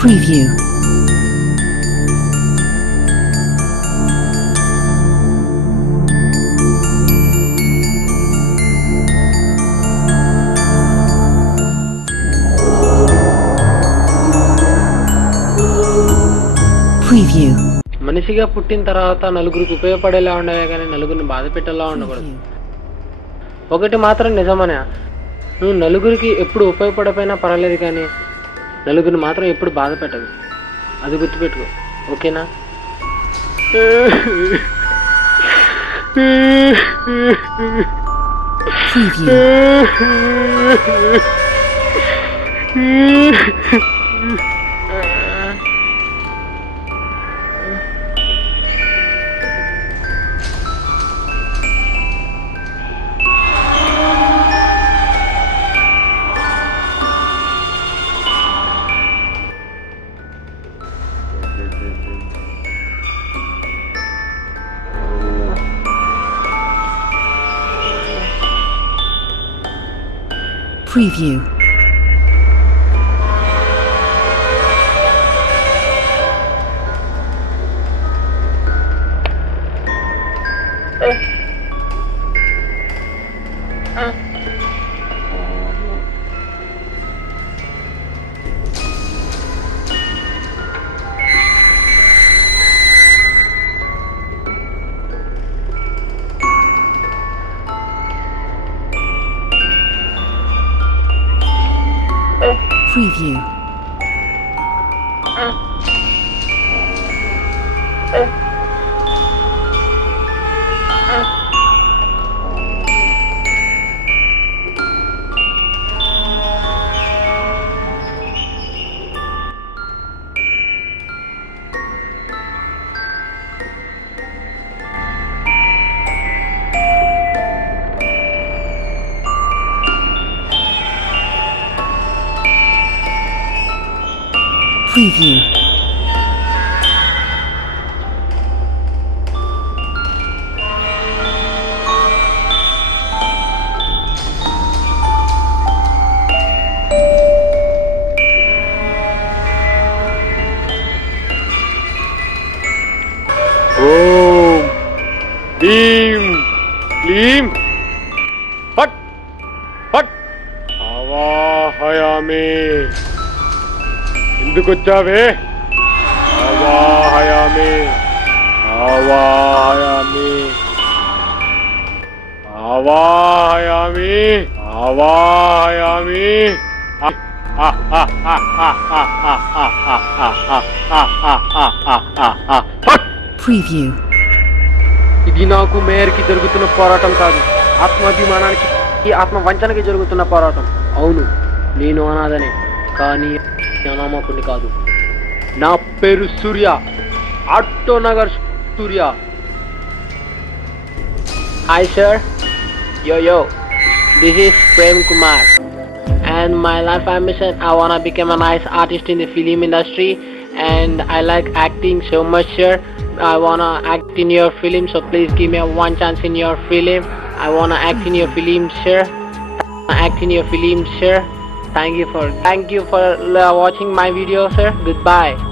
Preview. Preview. మనిషిగా పుట్టిన తర్వాత నలుగురికి ఉపయోగపడేలా ఉండవే కానీ నలుగురిని బాధ పెట్టేలా ఉండకూడదు. ఒకటి మాత్రం నిజమనే, నువ్వు నలుగురికి ఎప్పుడు ఉపయోగపడపోయినా పర్వాలేదు కానీ నలుగురిని మాత్రం ఎప్పుడు బాధ పెట్టదు. అది గుర్తుపెట్టుకో, ఓకేనా? Preview. Preview. Preview. Preview. ఓం భీం క్లీం ఫట్ ఫట్ ఆవాహయామి. ఎందుకు వచ్చావే? ఆవాహయామి ఆవాహయామి ఆవాహయామి ఆవాహయామి. Preview. ఇది నాకు మేయర్కి జరుగుతున్న పోరాటం కాదు, ఆత్మాభిమానానికి ఈ ఆత్మ వంచనకి జరుగుతున్న పోరాటం. అవును, నేను అనాథనే, కానీ అనామకుని కాదు. నా పేరు Surya, Auto Nagar Surya. Hi sir, yo, this is Prem Kumar and my life ambition, I wanna become a nice artist in the film industry and I like acting so much sir. I wanna act in your film, so please give me one chance in your film. I wanna act in your film sir. Act in your film sir. Thank you for watching my video sir. Goodbye.